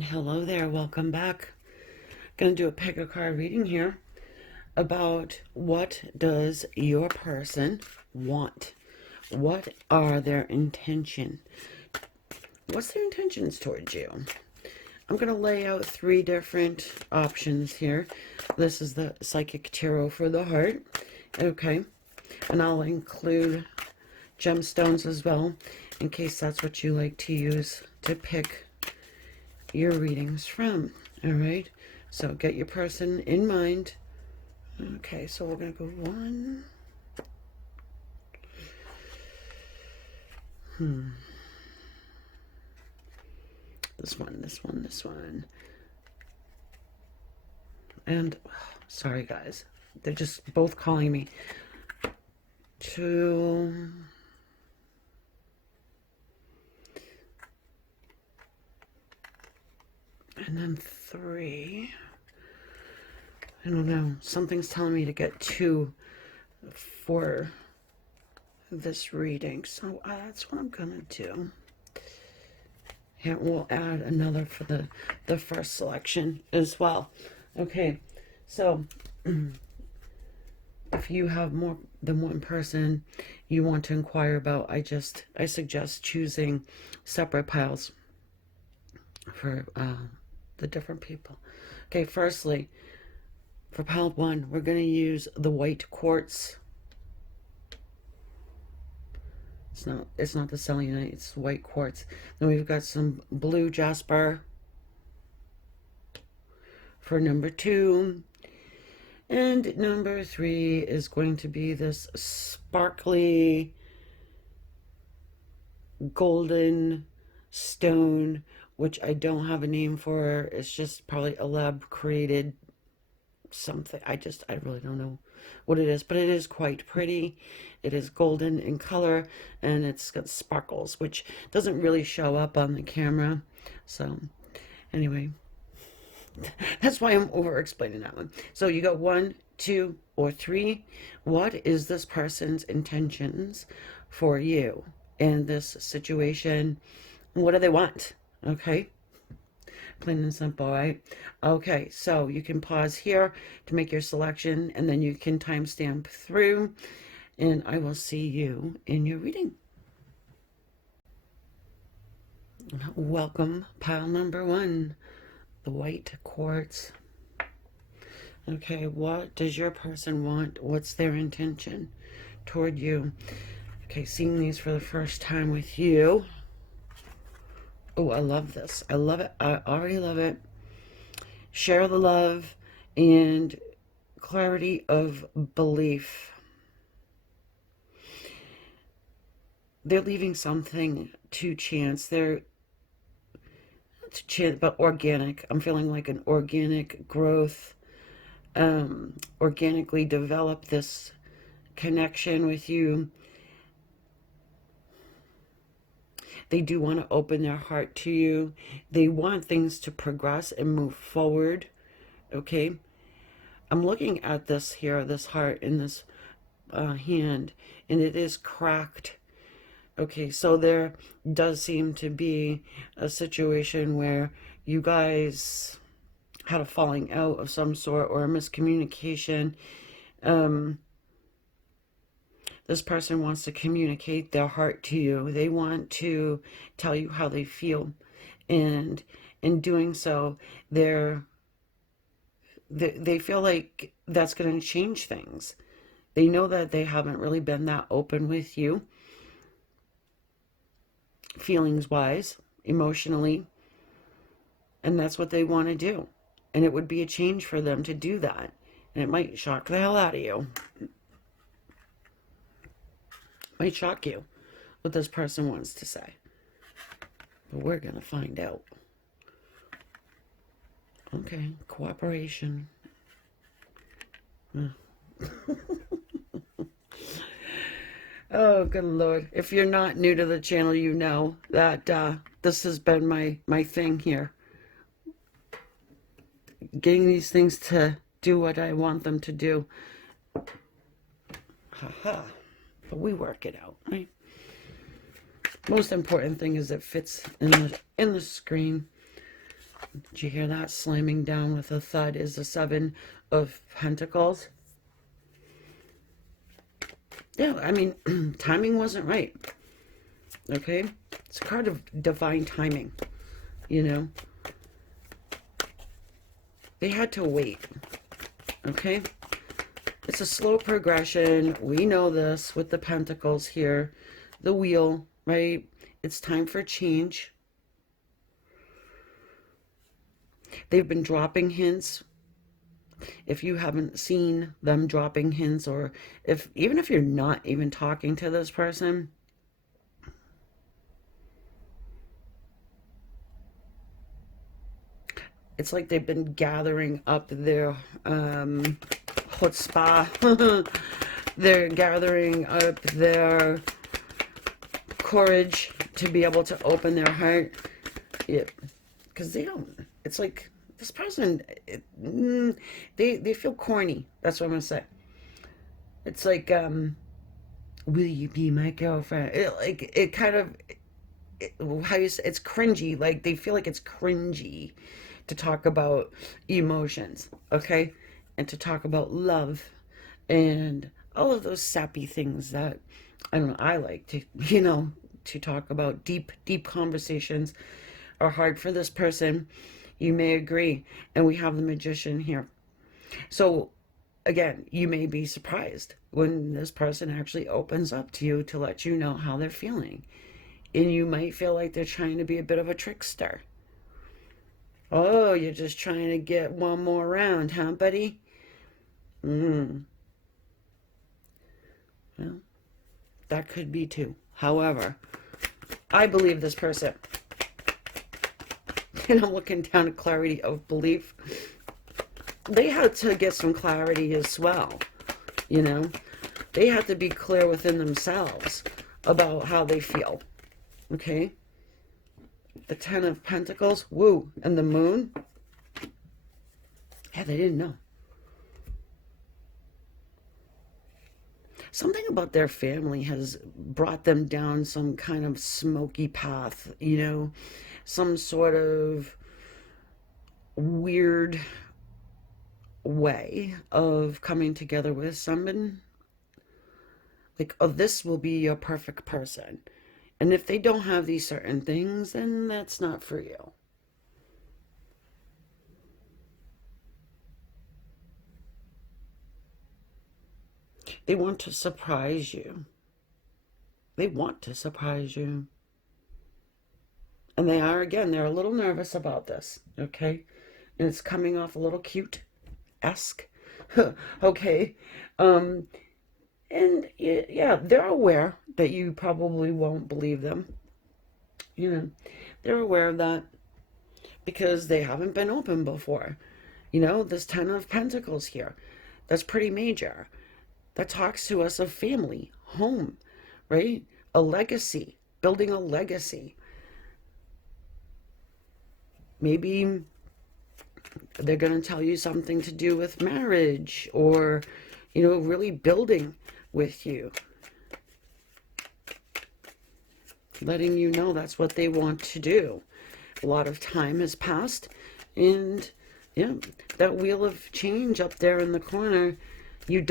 Hello there, welcome back. Gonna do a pick a card reading here about what does your person want? What are their intention? What's their intentions towards you? I'm gonna lay out three different options here. This is the psychic tarot for the heart. Okay. And I'll include gemstones as well in case that's what you like to use to pick your readings from. All right, so get your person in mind. Okay, so we're gonna go one. This one. And sorry guys, they're just both calling me. Two. And then three. I don't know. Something's telling me to get two for this reading. So that's what I'm going to do. Yeah, we'll add another for the first selection as well. Okay, so if you have more than one person you want to inquire about, I suggest choosing separate piles for the different people. Okay, firstly, for pile one, we're going to use the white quartz. It's not the selenite, it's white quartz. Then we've got some blue jasper for number two. And number three is going to be this sparkly golden stone, which I don't have a name for. It's just probably a lab created something. I really don't know what it is, but it is quite pretty. It is golden in color and it's got sparkles, which doesn't really show up on the camera. So anyway, that's why I'm over explaining that one. So you got one, two, or three. What is this person's intentions for you in this situation? What do they want? Okay. Plain and simple, right? Okay, so you can pause here to make your selection and then you can timestamp through and I will see you in your reading. Welcome, pile number one, the white quartz. Okay, what does your person want? What's their intention toward you? Okay, seeing these for the first time with you. Oh, I love this. I love it. I already love it. Share the love and clarity of belief. They're leaving something to chance. They're to chance, but organic. I'm feeling like an organic growth. Organically develop this connection with you. They do want to open their heart to you. They want things to progress and move forward. Okay. I'm looking at this here, this heart in this hand, and it is cracked. Okay, so there does seem to be a situation where you guys had a falling out of some sort or a miscommunication. This person wants to communicate their heart to you. They want to tell you how they feel. And in doing so, they feel like that's going to change things. They know that they haven't really been that open with you, feelings-wise, emotionally, and that's what they want to do. And it would be a change for them to do that. And it might shock the hell out of you. Might shock you what this person wants to say. But we're going to find out. Okay, cooperation. Oh, good Lord. If you're not new to the channel, you know that this has been my thing here. Getting these things to do what I want them to do. Haha. But we work it out, right? Most important thing is it fits in the screen. Did you hear that? Slamming down with a thud is the Seven of Pentacles. Yeah, I mean, timing wasn't right. Okay? It's a card of divine timing. You know? They had to wait. Okay? It's a slow progression. We know this with the Pentacles here. The wheel, right? It's time for change. They've been dropping hints. If you haven't seen them dropping hints, or even if you're not even talking to this person, it's like they've been gathering up their chutzpah. They're gathering up their courage to be able to open their heart. Yeah, because they don't. It's like this person. They feel corny. That's what I'm gonna say. It's like, will you be my girlfriend? It kind of, how you say, it's cringy. Like they feel like it's cringy to talk about emotions, okay, and to talk about love and all of those sappy things that I don't know. I like to, to talk about. Deep conversations are hard for this person. You may agree, and we have the Magician here. So again, you may be surprised when this person actually opens up to you to let you know how they're feeling. And you might feel like they're trying to be a bit of a trickster. Oh, you're just trying to get one more round, huh, buddy? Well, that could be too. However, I believe this person. And I'm looking down at clarity of belief. They had to get some clarity as well. They have to be clear within themselves about how they feel. Okay? The Ten of Pentacles, woo, and the Moon. Yeah, they didn't know. Something about their family has brought them down some kind of smoky path, some sort of weird way of coming together with someone. Like, oh, this will be your perfect person. And if they don't have these certain things, then that's not for you. They want to surprise you. They want to surprise you. And they are, again, they're a little nervous about this, okay? And it's coming off a little cute-esque, okay? And yeah, they're aware that you probably won't believe them. They're aware of that because they haven't been open before. This Ten of Pentacles here, that's pretty major. That talks to us of family, home, right? A legacy, building a legacy. Maybe they're going to tell you something to do with marriage or, really building with you. Letting you know that's what they want to do. A lot of time has passed, and yeah, that wheel of change up there in the corner, you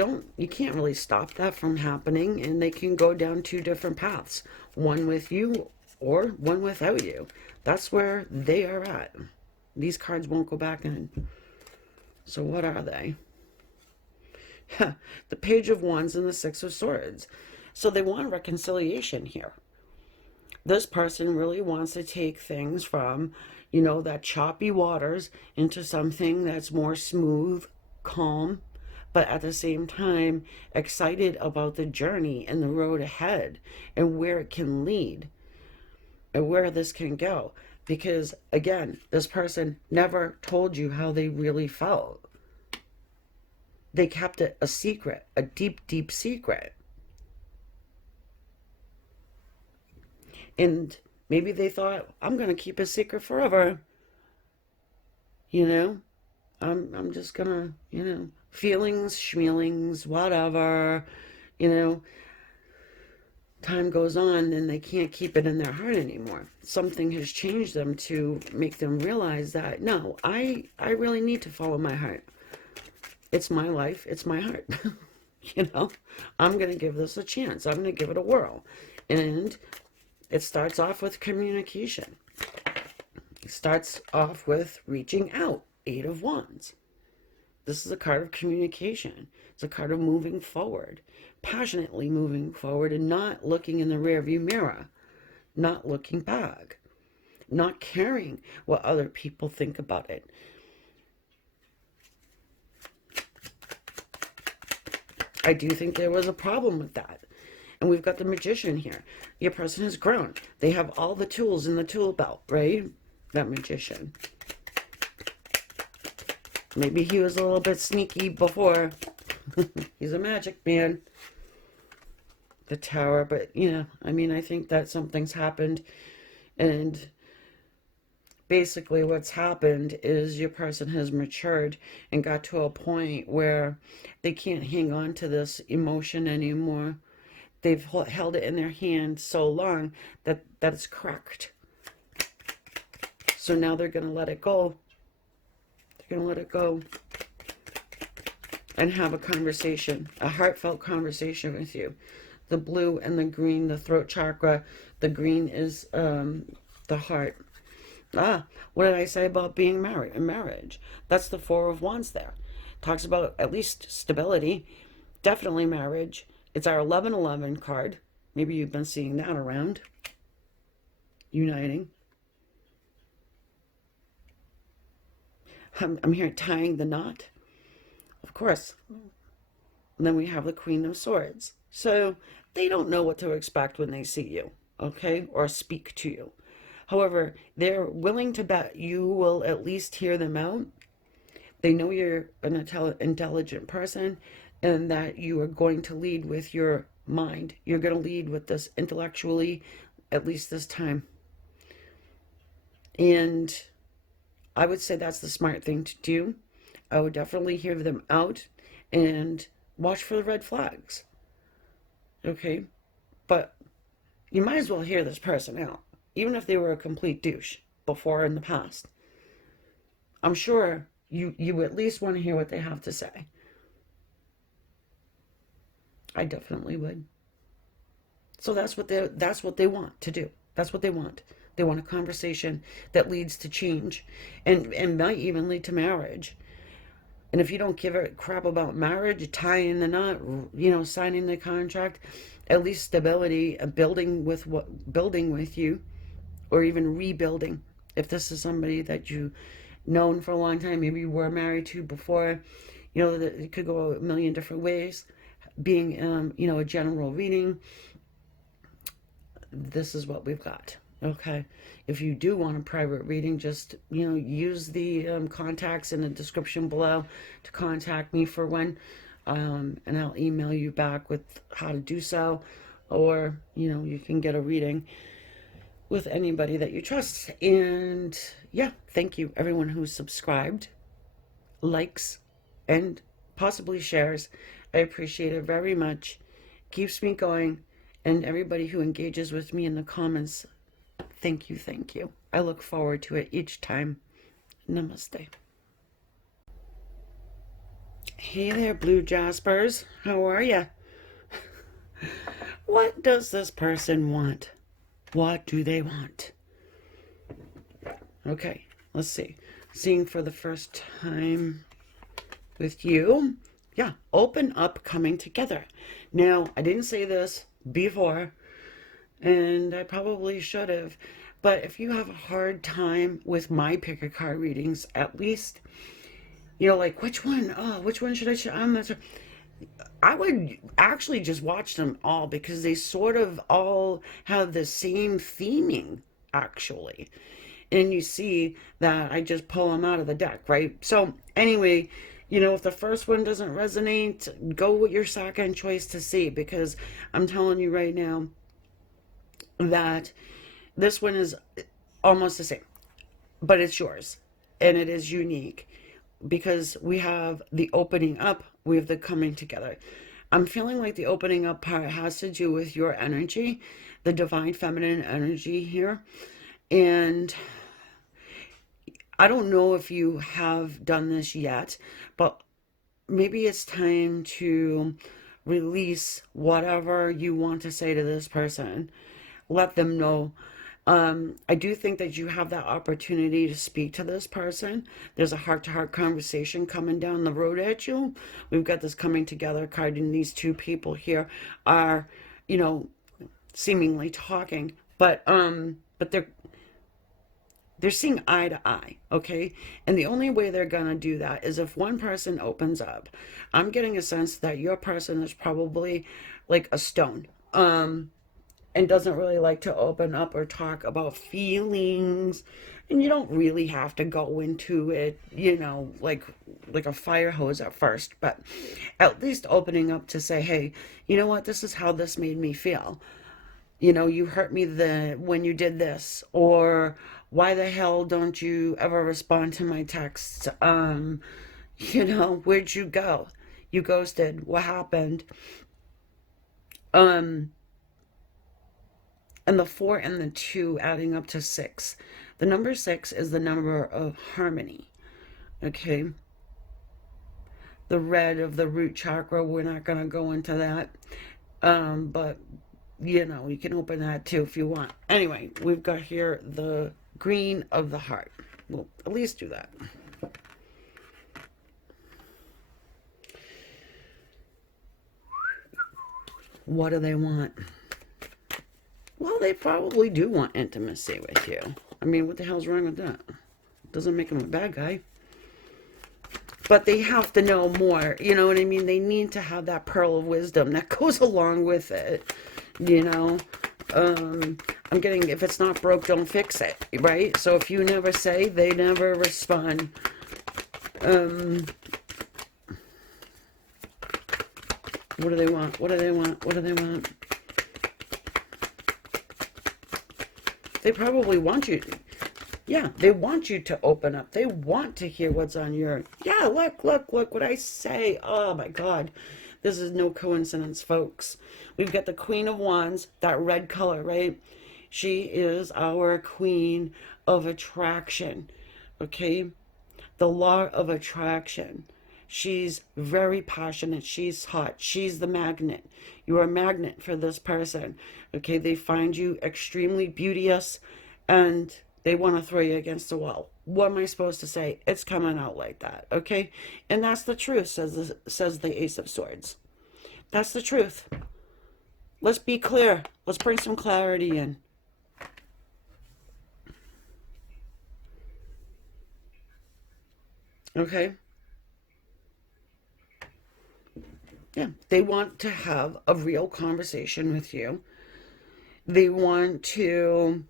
can't really stop that from happening, and they can go down two different paths, one with you or one without you. That's where they are at. These cards won't go back in. So what are they? The Page of Wands and the Six of Swords. So they want reconciliation here. This person really wants to take things from, that choppy waters into something that's more smooth, calm, but at the same time excited about the journey and the road ahead and where it can lead and where this can go. Because again, this person never told you how they really felt. They kept it a secret, a deep secret. And maybe they thought, I'm going to keep a secret forever. I'm just going to, feelings, schmealings, whatever, time goes on, then they can't keep it in their heart anymore. Something has changed them to make them realize that, no, I really need to follow my heart. It's my life. It's my heart. You know, I'm going to give this a chance. I'm going to give it a whirl. And it starts off with communication. It starts off with reaching out. 8 of Wands. This is a card of communication. It's a card of moving forward, passionately moving forward and not looking in the rearview mirror, not looking back, not caring what other people think about it. I do think there was a problem with that. And we've got the Magician here. Your person has grown. They have all the tools in the tool belt, right? That Magician. Maybe he was a little bit sneaky before. He's a magic man. The Tower, but I mean, I think that something's happened, and basically what's happened is your person has matured and got to a point where they can't hang on to this emotion anymore. They've held it in their hand so long that it's cracked. So now they're going to let it go. They're going to let it go and have a conversation, a heartfelt conversation with you. The blue and the green, the throat chakra. The green is the heart. What did I say about being married in marriage? That's the 4 of Wands there. Talks about at least stability. Definitely marriage. It's our 1111 card. Maybe you've been seeing that around. Uniting. I'm here tying the knot. Of course. And then we have the Queen of Swords. So they don't know what to expect when they see you, okay, or speak to you. However, they're willing to bet you will at least hear them out. They know you're an intelligent person and that you are going to lead with your mind. You're going to lead with this intellectually, at least this time. And I would say that's the smart thing to do. I would definitely hear them out and watch for the red flags. Okay? But you might as well hear this person out, even if they were a complete douche before in the past. I'm sure you at least want to hear what they have to say. I definitely would. So that's what they want to do. That's what they want. They want a conversation that leads to change and might even lead to marriage. And if you don't give a crap about marriage, tying the knot, signing the contract, at least stability, building with you, or even rebuilding. If this is somebody that you've known for a long time, maybe you were married to before, it could go a million different ways. Being, a general reading, this is what we've got. Okay. If you do want a private reading, just, use the contacts in the description below to contact me for one. And I'll email you back with how to do so. Or, you can get a reading with anybody that you trust. And yeah, thank you everyone who subscribed, likes, and possibly shares. I appreciate it very much. Keeps me going. And everybody who engages with me in the comments, thank you, thank you. I look forward to it each time. Namaste. Hey there, blue jaspers. How are ya? What does this person want? What do they want? Okay, let's see. Seeing for the first time with you. Yeah, open up, coming together. Now, I didn't say this before, and I probably should have, but if you have a hard time with my pick a card readings, at least, like which one? Oh, which one should I show? I'm not sure. I would actually just watch them all because they sort of all have the same theming, actually. And you see that I just pull them out of the deck, right? So anyway, if the first one doesn't resonate, go with your second choice to see, because I'm telling you right now that this one is almost the same, but it's yours and it is unique because we have the opening up, we have the coming together. I'm feeling like the opening up part has to do with your energy, the divine feminine energy here. And I don't know if you have done this yet, but maybe it's time to release whatever you want to say to this person. Let them know. I do think that you have that opportunity to speak to this person. There's a heart-to-heart conversation coming down the road at you. We've got this coming together card, and these two people here are, you know, seemingly talking, but they're seeing eye to eye, okay? And the only way they're gonna do that is if one person opens up. I'm getting a sense that your person is probably like a stone, and doesn't really like to open up or talk about feelings. And you don't really have to go into it, like a fire hose at first, but at least opening up to say, hey, you know what, this is how this made me feel. You hurt me when you did this, or why the hell don't you ever respond to my texts? Where'd you go? You ghosted. What happened? Um, and the four and the two adding up to six. The number six is the number of harmony. Okay. The red of the root chakra, we're not going to go into that. But you can open that too if you want. Anyway, we've got here the green of the heart. We'll at least do that. What do they want? Well, they probably do want intimacy with you. I mean, what the hell's wrong with that? Doesn't make them a bad guy. But they have to know more. You know what I mean? They need to have that pearl of wisdom that goes along with it. I'm getting, if it's not broke, don't fix it, right? So if you never say, they never respond. What do they want? What do they want? What do they want? They probably want you. Yeah, they want you to open up. They want to hear what's on your... Yeah, look what I say. Oh, my God. This is no coincidence, folks. We've got the Queen of Wands, that red color, right? She is our Queen of Attraction, okay? The law of attraction. She's very passionate. She's hot. She's the magnet. You're a magnet for this person, okay? They find you extremely beauteous, and they want to throw you against the wall. What am I supposed to say? It's coming out like that, okay? And that's the truth, says the Ace of Swords. That's the truth. Let's be clear. Let's bring some clarity in. Okay? Yeah, they want to have a real conversation with you. They want to...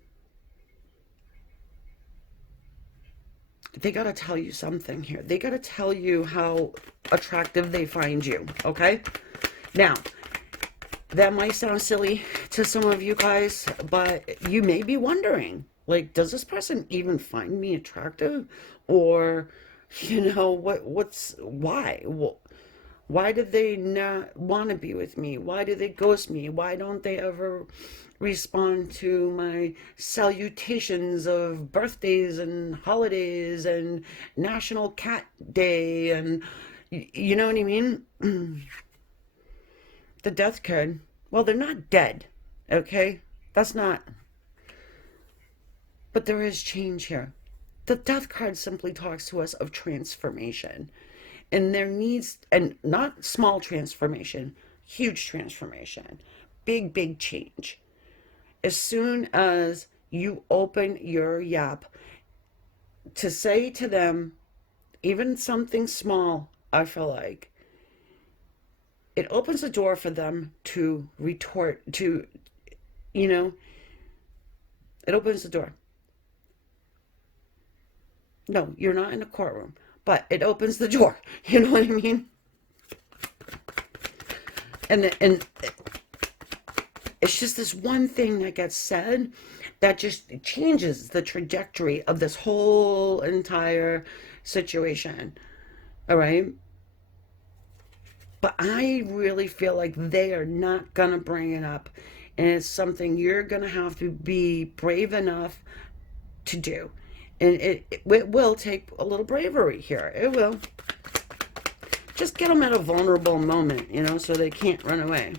They got to tell you something here. They got to tell you how attractive they find you, okay? Now, that might sound silly to some of you guys, but you may be wondering, like, does this person even find me attractive? Or, why? Why did they not want to be with me? Why do they ghost me? Why don't they ever respond to my salutations of birthdays and holidays and National Cat Day? And you know what I mean? The death card. Well, they're not dead, okay? That's not. But there is change here. The death card simply talks to us of transformation. And there needs, and not small transformation, huge transformation, big change. As soon as you open your yap to say to them, even something small, I feel like, it opens the door for them to retort, you know, it opens the door. No, you're not in a courtroom, but it opens the door. You know what I mean? And it's just this one thing that gets said that just changes the trajectory of this whole entire situation. All right? But I really feel like they are not going to bring it up. And it's something you're going to have to be brave enough to do. And it will take a little bravery here. It will. Just get them at a vulnerable moment, so they can't run away.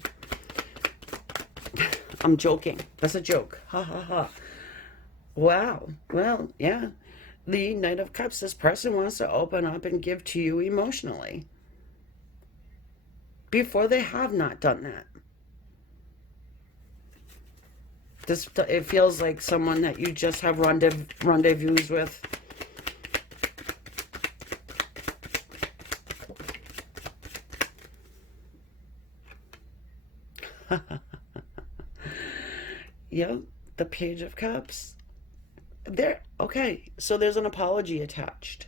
I'm joking. That's a joke. Ha ha ha. Wow. Well, yeah. The Knight of Cups, this person wants to open up and give to you emotionally. Before they have not done that. It feels like someone that you just have rendezvous with. Yep, the Page of Cups. Okay, so there's an apology attached.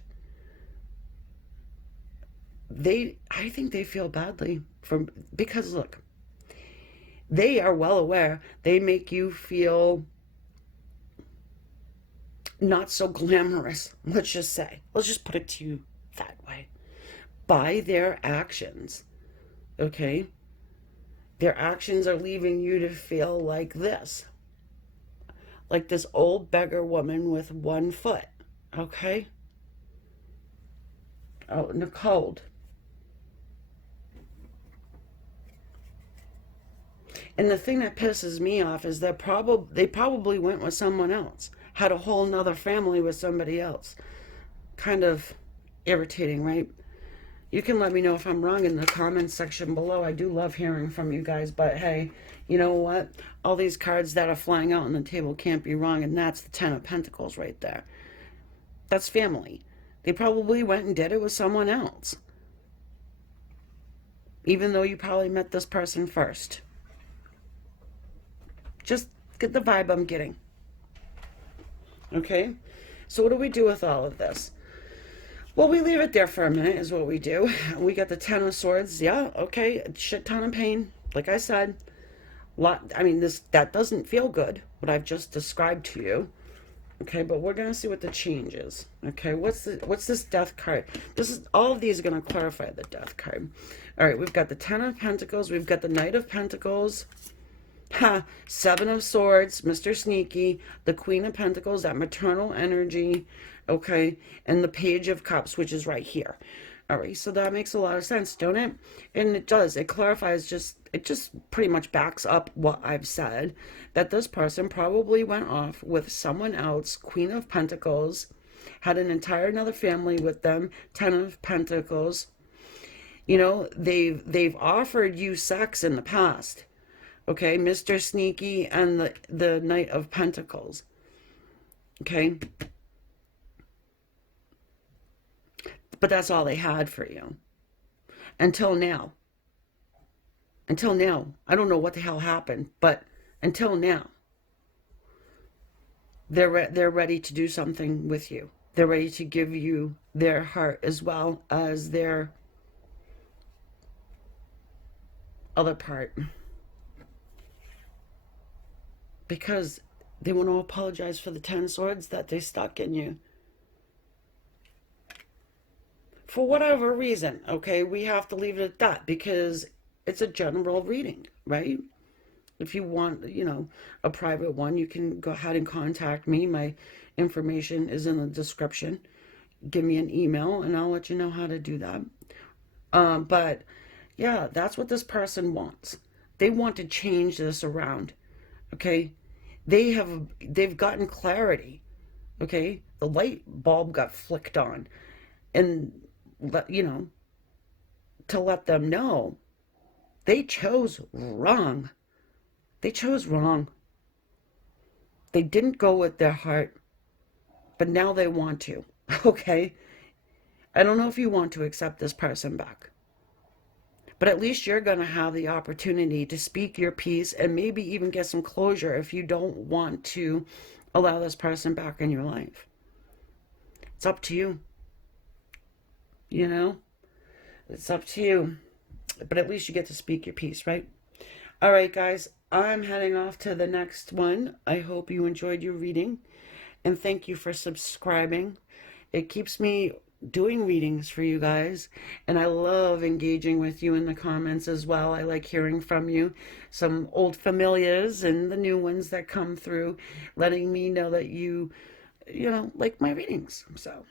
I think they feel badly because look, they are well aware they make you feel not so glamorous. Let's just put it to you that way, by their actions. Okay, their actions are leaving you to feel like this old beggar woman with one foot. Okay, out in the cold. And the thing that pisses me off is that they probably went with someone else, had a whole nother family with somebody else. Kind of irritating, right? You can let me know if I'm wrong in the comments section below. I do love hearing from you guys, but hey, you know what? All these cards that are flying out on the table can't be wrong, and that's the Ten of Pentacles right there. That's family. They probably went and did it with someone else, even though you probably met this person first. Just get the vibe I'm getting. Okay? So what do we do with all of this? Well, we leave it there for a minute is what we do. We got the Ten of Swords. Yeah, okay. A shit ton of pain. Like I said, that doesn't feel good, what I've just described to you. Okay, but we're going to see what the change is. Okay, what's this Death card? All of these are going to clarify the Death card. All right, we've got the Ten of Pentacles. We've got the Knight of Pentacles. Seven of Swords, Mr. Sneaky, the Queen of Pentacles, that maternal energy, okay, and the Page of Cups, which is right here. All right, so that makes a lot of sense, don't it? And it does. It clarifies it just pretty much backs up what I've said, that this person probably went off with someone else, Queen of Pentacles, had an entire another family with them, Ten of Pentacles. They've offered you sex in the past. Okay, Mr. Sneaky and the Knight of Pentacles. Okay? But that's all they had for you. Until now. Until now. I don't know what the hell happened, but until now. They're ready to do something with you. They're ready to give you their heart as well as their other part. Because they want to apologize for the 10 swords that they stuck in you. For whatever reason, okay, we have to leave it at that because it's a general reading, right? If you want, a private one, you can go ahead and contact me. My information is in the description. Give me an email and I'll let you know how to do that. But yeah, that's what this person wants. They want to change this around. Okay, they've gotten clarity. Okay, the light bulb got flicked on, and to let them know they chose wrong. They chose wrong. They didn't go with their heart, but now they want to. Okay, I don't know if you want to accept this person back. But at least you're going to have the opportunity to speak your piece and maybe even get some closure if you don't want to allow this person back in your life. It's up to you. It's up to you. But at least you get to speak your piece, right? All right, guys, I'm heading off to the next one. I hope you enjoyed your reading. And thank you for subscribing. It keeps me doing readings for you guys, and I love engaging with you in the comments as well. I like hearing from you, some old familiars and the new ones that come through, letting me know that you know, like my readings. So,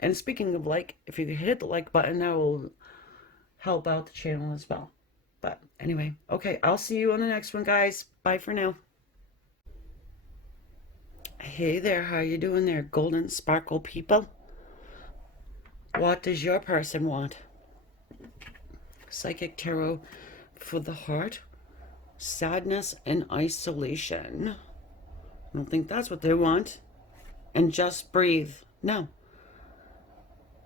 and speaking of like, if you hit the like button, that will help out the channel as well. But anyway, okay, I'll see you on the next one, guys. Bye for now. Hey there, how you doing there, golden sparkle people? What does your person want? Psychic tarot for the heart. Sadness and isolation. I don't think that's what they want. And just breathe. No.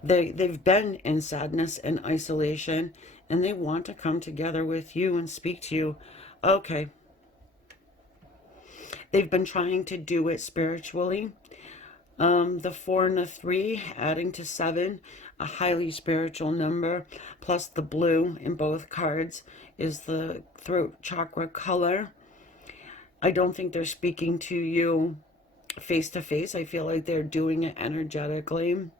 They've been in sadness and isolation, and they want to come together with you and speak to you. Okay. They've been trying to do it spiritually. The 4 and the 3, adding to 7, a highly spiritual number, plus the blue in both cards is the throat chakra color. I don't think they're speaking to you face to face. I feel like they're doing it energetically.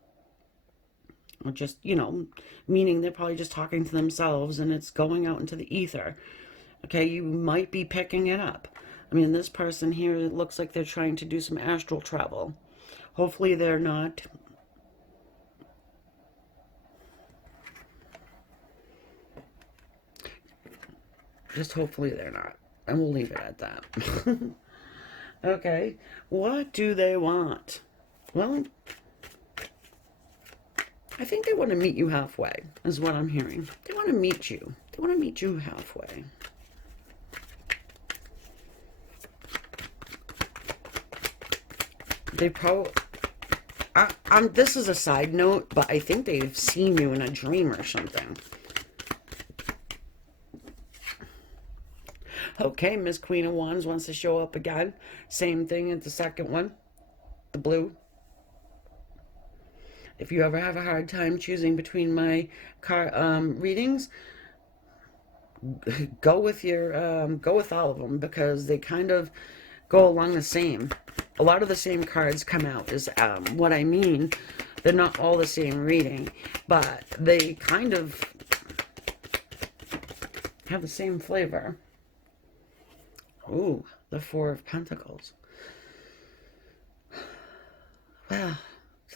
Or just, you know, meaning they're probably just talking to themselves and it's going out into the ether. Okay, you might be picking it up. I mean, this person here, it looks like they're trying to do some astral travel. Hopefully they're not. Just hopefully they're not. And we'll leave it at that. Okay, what do they want? Well, I think they want to meet you halfway, is what I'm hearing. They want to meet you. They want to meet you halfway. They probably... this is a side note, but I think they've seen you in a dream or something. Okay, Miss Queen of Wands wants to show up again. Same thing at the second one. The blue. If you ever have a hard time choosing between my readings, go with all of them, because they kind of go along the same. A lot of the same cards come out, is what I mean. They're not all the same reading, but they kind of have the same flavor. Ooh, the 4 of Pentacles. Well,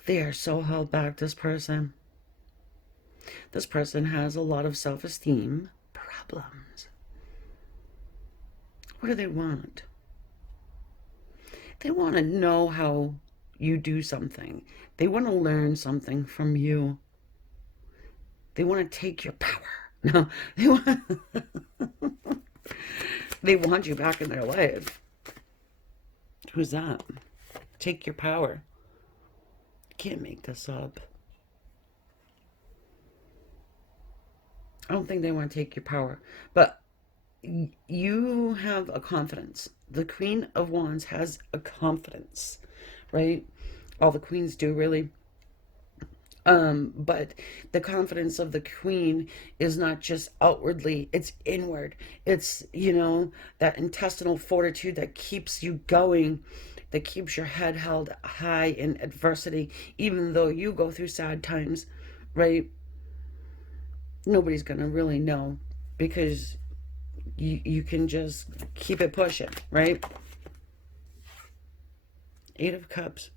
they are so held back, this person. This person has a lot of self-esteem problems. What do they want? They want to know how you do something. They want to learn something from you. They want to take your power. No, they want you back in their life. Who's that? Take your power. Can't make this up. I don't think they want to take your power, but you have a confidence. The Queen of Wands has a confidence, right? All the queens do, really. But the confidence of the Queen is not just outwardly, it's inward. It's, you know, that intestinal fortitude that keeps you going, that keeps your head held high in adversity, even though you go through sad times, right? Nobody's going to really know, because you can just keep it pushing, right? 8 of Cups.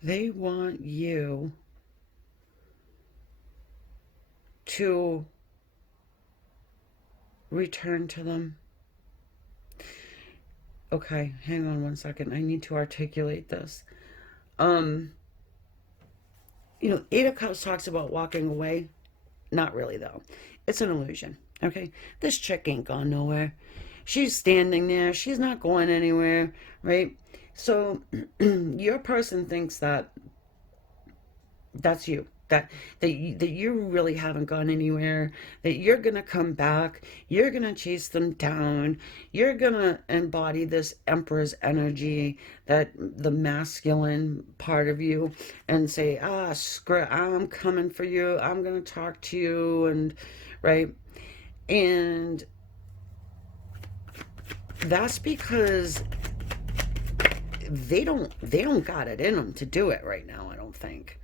They want you to return to them. Okay, hang on one second. I need to articulate this. You know, 8 of Cups talks about walking away. Not really, though. It's an illusion, okay? This chick ain't gone nowhere. She's standing there. She's not going anywhere, right? So your person thinks that that's you. That you really haven't gone anywhere, that you're going to come back, you're going to chase them down, you're going to embody this Emperor's energy, that the masculine part of you, and say, screw, I'm coming for you, I'm going to talk to you, and right? And that's because they don't got it in them to do it right now, I don't think.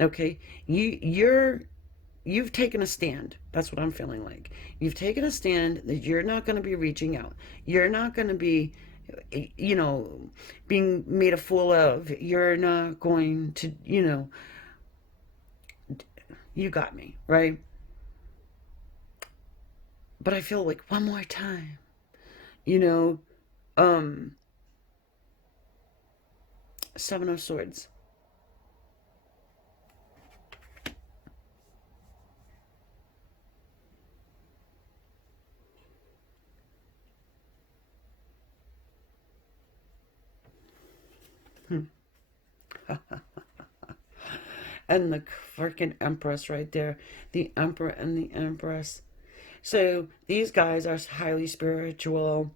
Okay, you've taken a stand. That's what I'm feeling like. You've taken a stand that you're not going to be reaching out. You're not going to be, you know, being made a fool of. You're not going to, you got me, right? But I feel like one more time, you know, um, Seven of Swords. And the freaking Empress right there. The Emperor and the Empress. So these guys are highly spiritual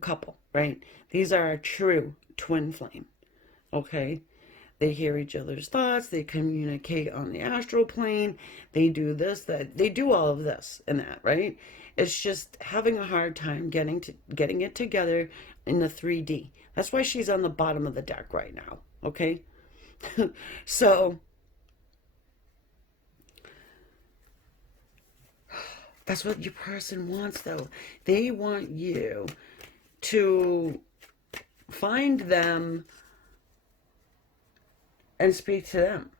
couple, right? These are a true twin flame, okay? They hear each other's thoughts, they communicate on the astral plane, they do this, that, they do all of this and that, right? It's just having a hard time getting it together in the 3D. That's why she's on the bottom of the deck right now, okay? So that's what your person wants, though. They want you to find them and speak to them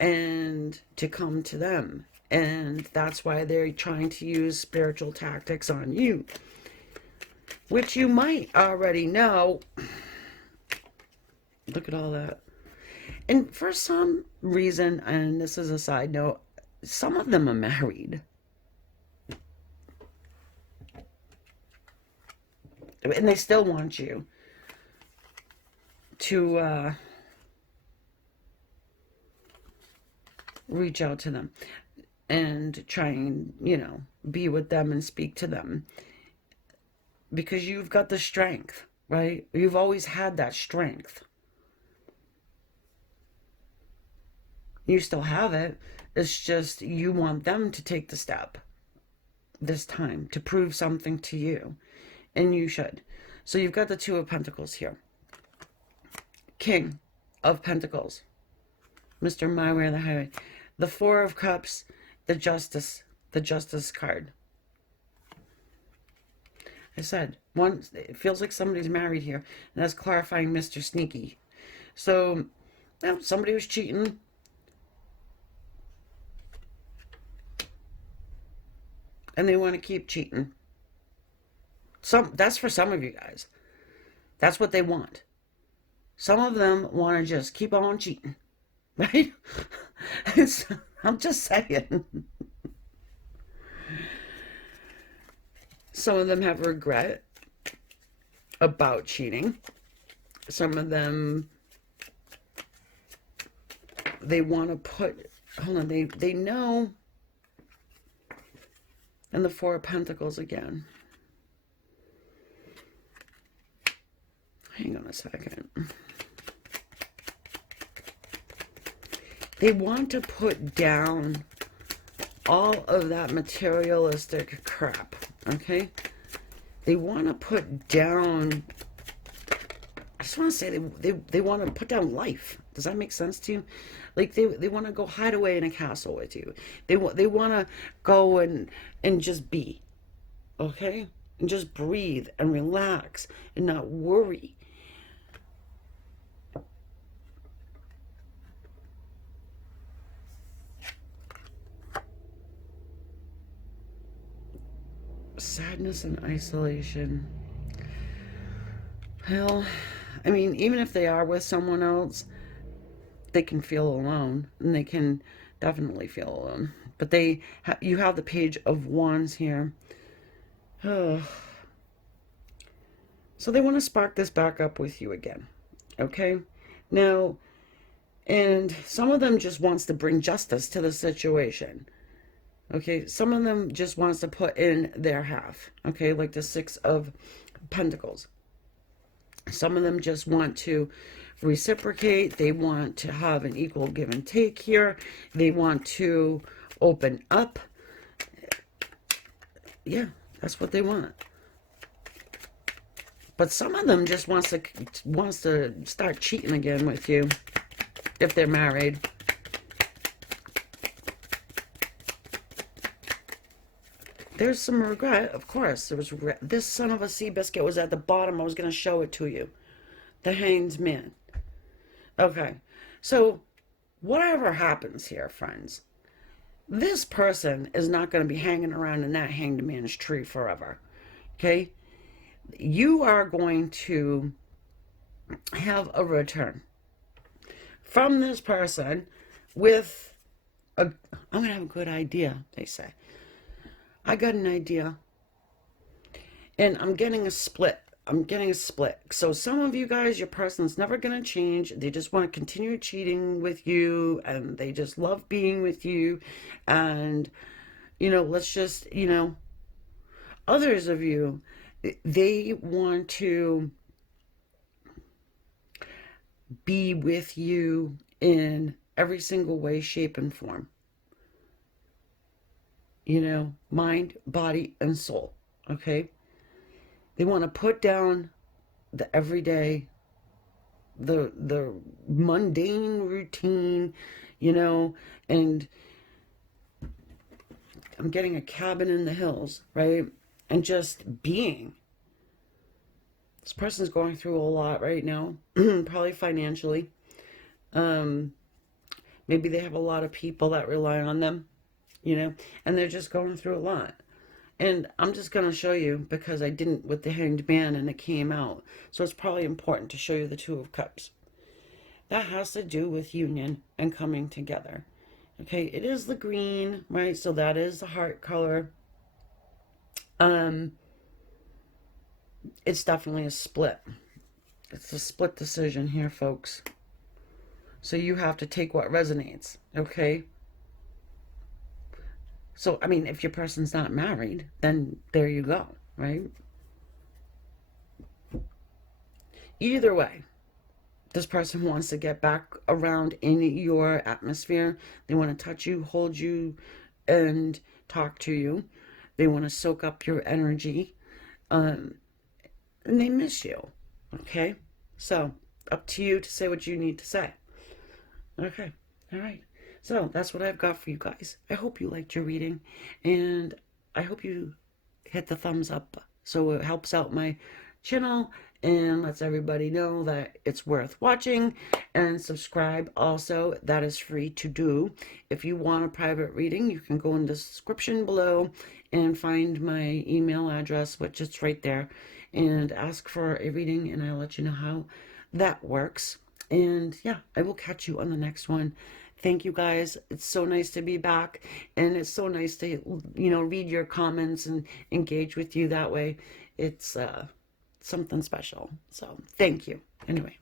and to come to them. And that's why they're trying to use spiritual tactics on you, which you might already know. Look at all that. And for some reason, and this is a side note, some of them are married. And they still want you to reach out to them and try and, be with them and speak to them. Because you've got the strength, right? You've always had that strength. You still have it. It's just you want them to take the step this time to prove something to you. And you should. So you've got the Two of Pentacles here. King of Pentacles. Mr. My Way or the Highway. The Four of Cups. The Justice card. I said, it feels like somebody's married here. And that's clarifying Mr. Sneaky. So, somebody was cheating. And they want to keep cheating. That's for some of you guys. That's what they want. Some of them want to just keep on cheating. Right? I'm just saying. Some of them have regret about cheating. Some of them, they want to put, hold on, they know. And the Four of Pentacles again. Hang on a second. They want to put down all of that materialistic crap, okay? They want to put down, I just want to say they want to put down life. Does that make sense to you? Like they want to go hide away in a castle with you. They want to go and just be, okay? And just breathe and relax and not worry. Sadness and isolation. Well, I mean, even if they are with someone else, they can feel alone, and they can definitely feel alone. But you have the Page of Wands here. So they want to spark this back up with you again, okay? Now, and some of them just wants to bring justice to the situation. Okay, some of them just wants to put in their half. Okay, like the Six of Pentacles. Some of them just want to reciprocate. They want to have an equal give and take here. They want to open up. Yeah, that's what they want. But some of them just wants to start cheating again with you if they're married. There's some regret, of course. There was regret. This son of a sea biscuit was at the bottom. I was going to show it to you. The Hanged Man. Okay. So, whatever happens here, friends, this person is not going to be hanging around in that Hanged Man's tree forever. Okay? You are going to have a return from this person with I'm going to have a good idea, they say. I got an idea. And I'm getting a split. So some of you guys, your person's never going to change. They just want to continue cheating with you, and they just love being with you. And, let's just, others of you, they want to be with you in every single way, shape, and form. Mind, body, and soul. Okay? They want to put down the everyday, the mundane routine, and I'm getting a cabin in the hills, right? And just being. This person's going through a lot right now, probably financially. Maybe they have a lot of people that rely on them, and they're just going through a lot. And I'm just going to show you, because I didn't with the Hanged Man and it came out. So it's probably important to show you the Two of Cups. That has to do with union and coming together. Okay, it is the green, right? So that is the heart color. It's definitely a split. It's a split decision here, folks. So you have to take what resonates, okay? So, if your person's not married, then there you go, right? Either way, this person wants to get back around in your atmosphere. They want to touch you, hold you, and talk to you. They want to soak up your energy. And they miss you, okay? So, up to you to say what you need to say. Okay, all right. So that's what I've got for you guys. I hope you liked your reading, and I hope you hit the thumbs up so it helps out my channel and lets everybody know that it's worth watching. And subscribe also. That is free to do. If you want a private reading, you can go in the description below and find my email address, which is right there, and ask for a reading, and I'll let you know how that works. And yeah, I will catch you on the next one. Thank you guys. It's so nice to be back, and it's so nice to read your comments and engage with you that way. It's something special. So thank you. Anyway.